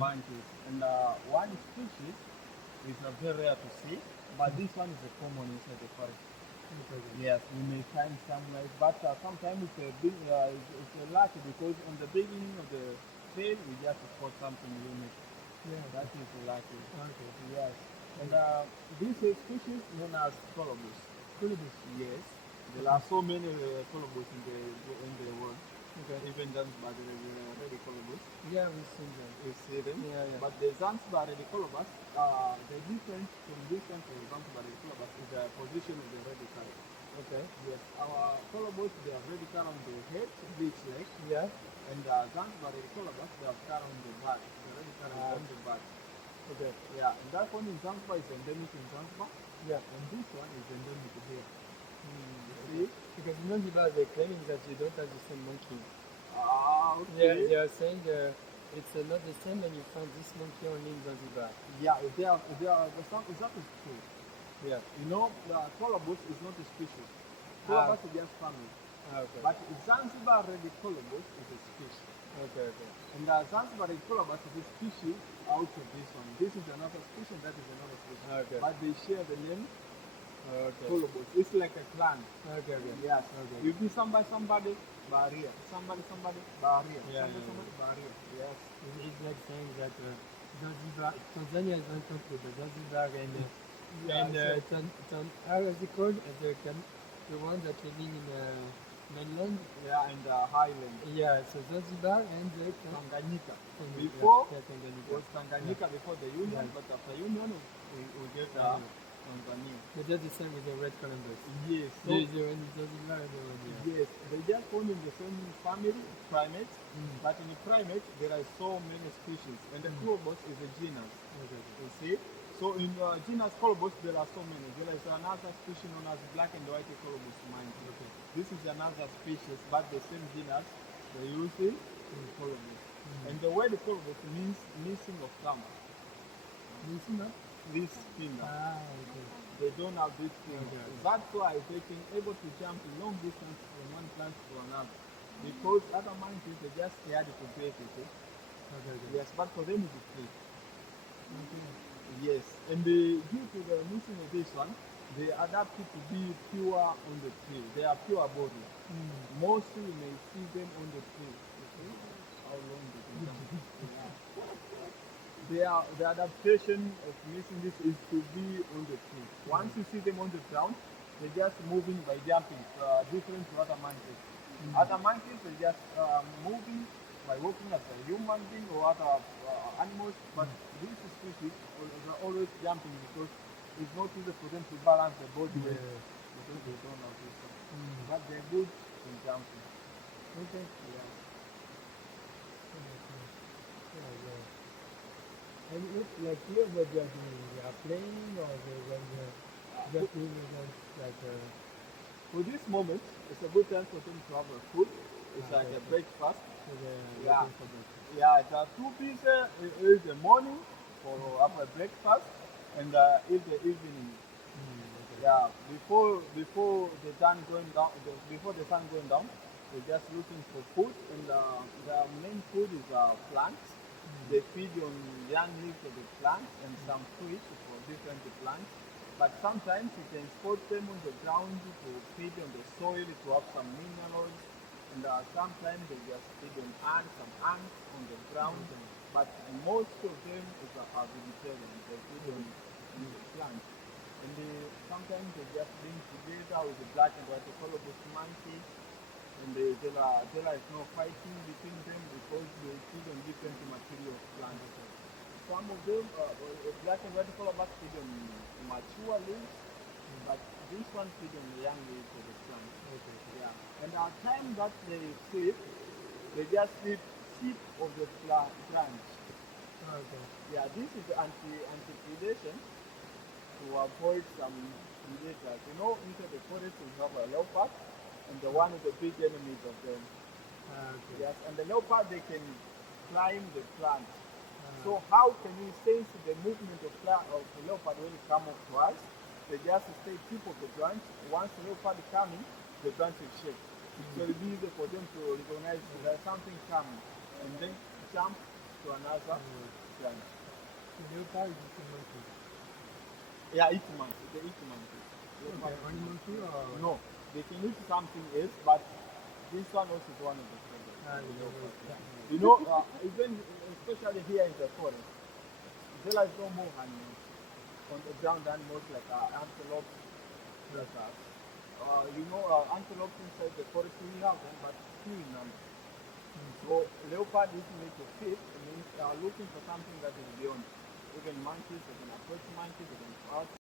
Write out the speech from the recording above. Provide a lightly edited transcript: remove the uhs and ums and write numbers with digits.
monkeys. And one species is very rare to see, but this one is a common inside the forest. Yes, you may find some like, but sometimes it's a big, it's a lucky because on the beginning of the trail we just spot something unique. Yeah. That is lucky. Okay. Yes, and this is species known as colobus. Colobus. Yes, there are so many colobus in the world. Okay. Even Zanzibar, there is red colobus. Yeah, we've seen them. You see them. Yeah, yeah. But the Zanzibar red colobus, the difference from this one to the Zanzibar red colobus is the position of the red color. Okay. Yes, our colobus, they have red color on the head, beach leg. Yeah. And Zanzibar red colobus, they have color on the back. The red color is on the back. Okay. Yeah, and that one in Zanzibar is endemic in Zanzibar. Yeah. And this one is endemic here. See? Because in Zanzibar they're claiming that you don't have the same monkey. Okay. They are saying it's not the same and you find this monkey only in Zanzibar. Yeah, that is true. Yeah. You know, the colobus is not a species. Colobus is just family. Okay. But Zanzibar red colobus is a species. Okay, okay. And Zanzibar red colobus is a species out of this one. This is another species, that is another species. Okay. But they share the name Okay. colobus. It's like a clan. Okay, okay. Yes. Okay. You be somebody, barrier. Somebody, barrier. Yeah, Somebody, barrier. Yes. It's like saying that Zanzibar, Tanzania is one country, but Zanzibar and how is it called? The one that living in mainland? Yeah, and highland. Yeah, so Zanzibar and Tanganyika. Tanganyika. Before Yeah, Tanganyika. was Tanganyika before the union, Right. but after union we get Tanzania. But that's the same with the red columbus. Yes. So, There is the one in Zanzibar and the one here. yes, they just found in the same family, primates, but in the primate there are so many species, and the colobus is a genus. Okay. You see? So in genus colobus there are so many. There is another species known as black and white colobus monkey. Okay. This is another species, but the same genus. They use it in colobus. And the word colobus means missing of thumb. Missing up? This finger. Okay. They don't have this finger. Okay. That's why they can able to jump long distance from one plant to another. Because other monkeys they just scared to break it. Okay. Yes, but for them it is free. Okay. Yes, and due to the missing of this one, they adapted to be pure on the tree. They are pure body. Mostly you may see them on the tree. You see how long they can jump. The adaptation of missing this is to be on the tree. Once you see them on the ground, they're just moving by jumping, different to other monkeys. Other monkeys, they just moving by walking as a human being or other animals, but these species are always jumping because it's not easy for them to balance the body weight because they don't have this one. But they're good in jumping. Okay. Yeah. And it looks like here what they are doing. They are playing or they jumping against like For this moment, it's a good time for them to have a food. It's like a breakfast. so they're Yeah. looking for that. Yeah, there are two pieces. It is the morning for after breakfast and in the evening. Okay. Yeah, before the sun going down, before the sun going down, they're just looking for food, and their main food is plants. They feed on young leaves of the plants and some fruit for different plants. But sometimes you can spot them on the ground to feed on the soil to have some minerals. And sometimes they just feed on some ants on the ground. But most of them are vegetarian. They feed on the plants. And sometimes they just bring together with the black and white colobus monkey. And there is no fighting between them because they feed on different material of plants. Some of them, black and white colobus feed on mature leaves, but this one feed on the young leaves of the plant. Okay. Yeah. And at time that they sleep, they just sleep tip of the branch. Okay. Yeah, this is anti-predation to avoid some predators. You know, inside the forest we have a leopard, and the one of the big enemies of them. Okay. Yes, and the leopard they can climb the plant. So how can we sense the movement of the leopard when it comes up to us? They just stay tip of the branch. Once the leopard is coming, the branch will shake. So it will be easy for them to recognize there's something coming and then jump to another plant. The leopard is eating monkey. Yeah, eat monkey. They eat monkey. Okay, only monkey or? No, they can eat something else, but this one also is one of the problems. Ah, The the leopard, leopard. yeah. You know, even especially here in the forest, there is no more animals on the ground animals like antelopes, like antelopes inside the forest we have them, but few in number. So leopard eating it to feed means they are looking for something that is beyond. Even monkeys, they can approach monkeys, they can